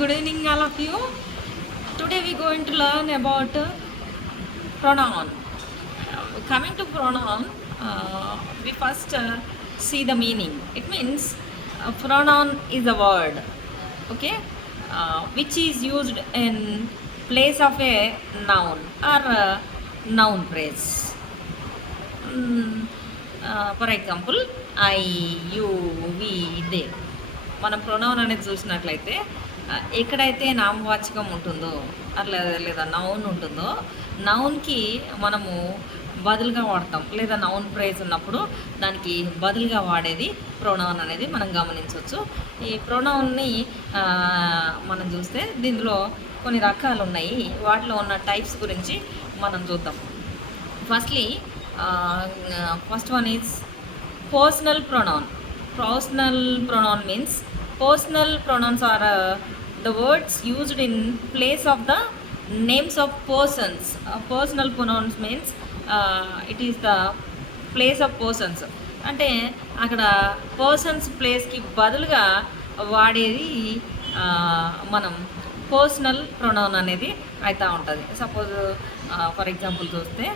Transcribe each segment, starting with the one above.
Good evening, all of you. Today we are going to learn about pronoun. Coming to pronoun, we first see the meaning. It means pronoun is a word, okay, which is used in place of a noun or a noun phrase. For example I, you, we, they. మనం pronoun అనేది చూసినట్లయితే ఎక్కడైతే నామవాచకం ఉంటుందో అట్లా లేదా నౌన్ ఉంటుందో నౌన్కి మనము బదులుగా వాడతాం, లేదా నౌన్ ప్రైజ్ ఉన్నప్పుడు దానికి బదులుగా వాడేది ప్రొనౌన్ అనేది మనం గమనించవచ్చు. ఈ ప్రొనౌన్ని మనం చూస్తే దీనిలో కొన్ని రకాలు ఉన్నాయి. వాటిలో ఉన్న టైప్స్ గురించి మనం చూద్దాం. First one is personal pronoun. Personal pronoun means personal pronouns are the words used in place of the names of persons. Personal pronouns means it is the place of persons. అంటే అక్కడ పర్సన్స్ ప్లేస్కి బదులుగా వాడేది మనం పర్సనల్ ప్రొనౌన్ అనేది అవుతూ ఉంటుంది. Suppose for example చూస్తే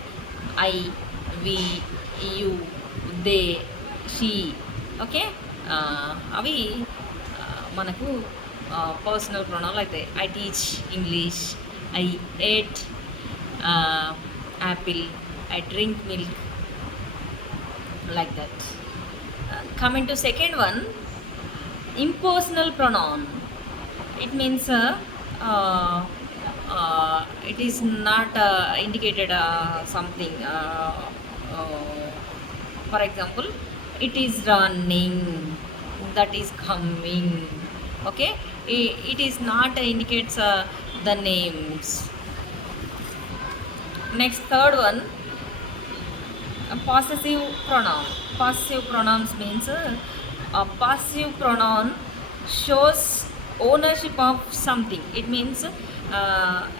I, we, you, they, she, okay, అవి మనకు పర్సనల్ ప్రొనౌన్లు అవుతాయి. I teach English, I ate apple, I drink milk, like that. Coming to second one, impersonal pronoun. It means it is not indicated something. For example, it is running, that is coming, okay. It is not indicates the names. Next, third one, possessive pronoun. Possessive pronouns means a passive pronoun shows ownership of something. It means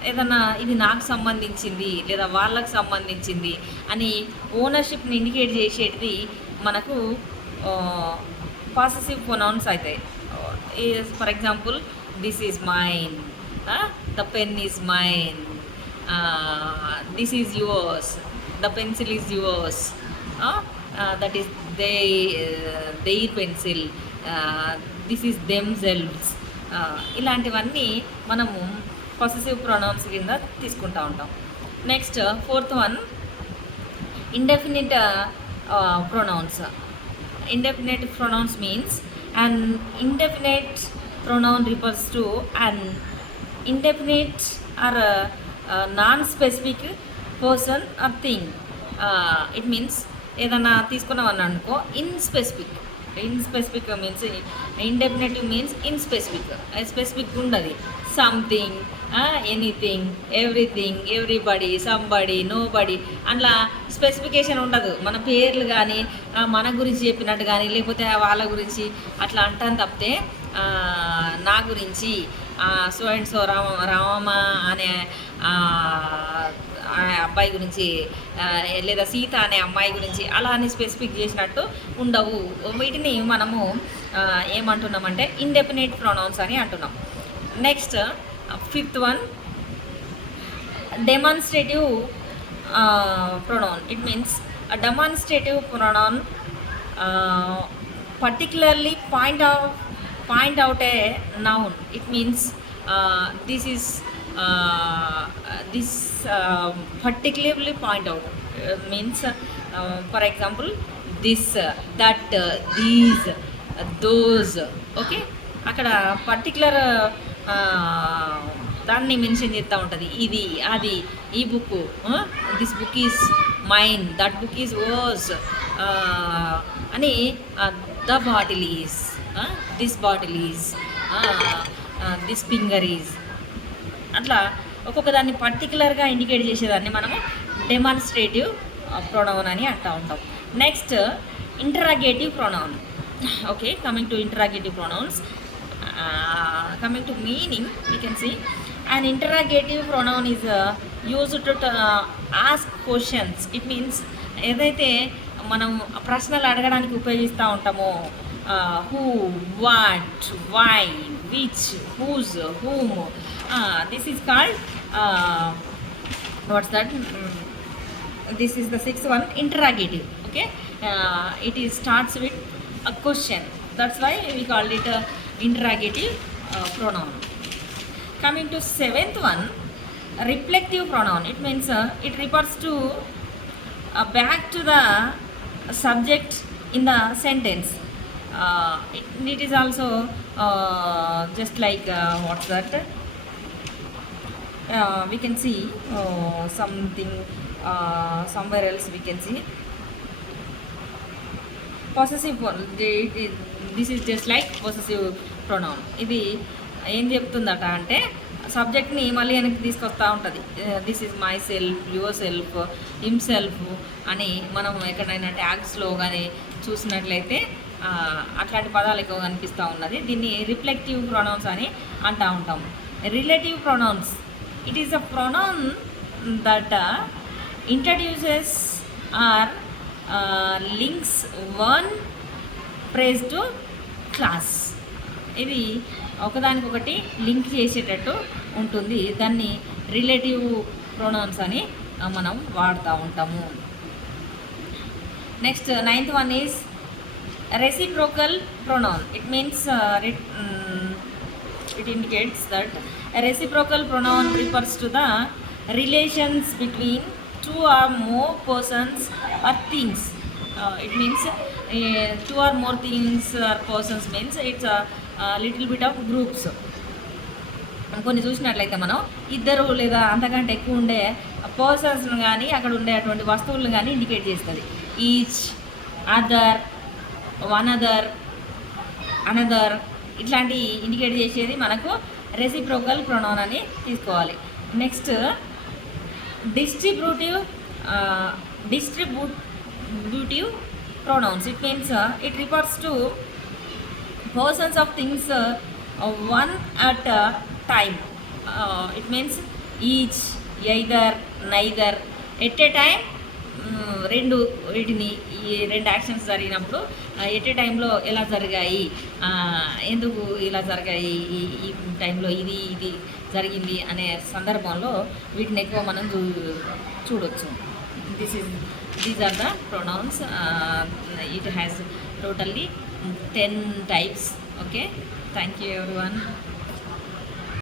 ఏదన్నా ఇది నాకు సంబంధించింది లేదా వాళ్ళకు సంబంధించింది అని ఓనర్షిప్ని indicate చేసేది మనకు పాసెసివ్ ప్రొనౌన్స్ అవుతాయి. For example, this is mine, the pen is mine, this is yours, the pencil is yours, that is their pencil, this is themselves. ఇలాంటివన్నీ మనము పొసెసివ్ ప్రొనౌన్స్ కింద తీసుకుంటూ ఉంటాం. Next, fourth one, indefinite pronouns. Indefinite pronouns means an indefinite pronoun refers to an indefinite or non-specific person or thing. It means ఏదన్నా తీసుకున్నామని అనుకో, ఇన్స్పెసిఫిక్. ఇన్స్పెసిఫిక్ మీన్స్ ఇండెఫినిటివ్ మీన్స్ ఇన్స్పెసిఫిక్. స్పెసిఫిక్ ఉండదు. Something, anything, everything, everybody, somebody, nobody, అట్లా స్పెసిఫికేషన్ ఉండదు. మన పేర్లు కానీ మన గురించి చెప్పినట్టు కానీ లేకపోతే వాళ్ళ గురించి అట్లా అంటాను తప్పితే నా గురించి సో అండ్ సో రామ అనే అబ్బాయి గురించి లేదా సీత అనే అమ్మాయి గురించి అలా అని స్పెసిఫిక్ చేసినట్టు ఉండవు. వీటిని మనము ఏమంటున్నామంటే ఇండెఫినిట్ ప్రొనౌన్స్ అని అంటున్నాం. Next, fifth one, demonstrative pronoun. It means a demonstrative pronoun particularly point out a noun. It means this is particularly point out means for example, this, that, these, those, okay. అక్కడ particular దాన్ని mention చేస్తూ ఉంటుంది. ఇది, అది, ఈ book, this book is mine, that book is yours అని, the bottle is, this bottle is, this finger is, అట్లా ఒక్కొక్క దాన్ని పర్టికులర్గా ఇండికేట్ చేసేదాన్ని మనము డెమాన్స్ట్రేటివ్ ప్రొనౌన్ అని అంటూ ఉంటాం. Next, interrogative pronoun. Okay, coming to interrogative pronouns. Coming to meaning, we can see an interrogative pronoun is used to ask questions. It means ఏదైతే మనం ప్రశ్నలు అడగడానికి ఉపయోగిస్తూ ఉంటామో, who, what, why, which, whose, whom. This is called what's that? This is the sixth one, interrogative. Okay, it is starts with a question. That's why we call it a interrogative pronoun. Coming to seventh one, reflective pronoun. It means it refers to back to the subject in the sentence. It is also just like what's that? We can see something somewhere else. We can see possessive one. This is just like possessive pronoun. ఇది ఏం చెప్తుందట అంటే సబ్జెక్ట్ని మళ్ళీ వెనక్కి తీసుకొస్తూ ఉంటుంది. This is my self, your self, himself అని మనం ఎక్కడైనా ట్యాగ్స్లో కానీ చూసినట్లయితే అట్లాంటి పదాలు ఎక్కువ కనిపిస్తూ ఉన్నది. దీన్ని రిఫ్లెక్టివ్ ప్రొనౌన్స్ అని అంటూ ఉంటాం. Relative pronouns, it is a pronoun that introduces or links one phrase to clause. ఇది ఒకదానికొకటి లింక్ చేసేటట్టు ఉంటుంది. దాన్ని రిలేటివ్ ప్రొనౌన్స్ అని మనం వాడుతూ ఉంటాము. Next ninth one is reciprocal pronoun. It means it indicates that a reciprocal pronoun refers to the relations between two or more persons or things. It means two or more things or persons means it's a little bit of groups. కొన్ని చూసినట్లయితే మనం ఇద్దరు లేదా అంతకంటే ఎక్కువ ఉండే పర్సన్స్ను కానీ అక్కడ ఉండే అటువంటి వస్తువులను కానీ ఇండికేట్ చేస్తుంది. Each, other, one other, another ఇట్లాంటి ఇండికేట్ చేసేది మనకు రెసిప్రోకల్ ప్రొనౌన్ అని తీసుకోవాలి. Next distributive pronouns. It means it refers to persons of things one at time. It means each, either, neither, at a time. వీటిని ఈ రెండు యాక్షన్స్ జరిగినప్పుడు ఎట్ ఏ టైంలో ఎలా జరిగాయి, ఎందుకు ఇలా జరిగాయి, ఈ టైంలో ఇది జరిగింది అనే సందర్భంలో వీటిని ఎక్కువ మనం చూడొచ్చు. These are the pronouns. It has totally 10 types. Okay, thank you everyone.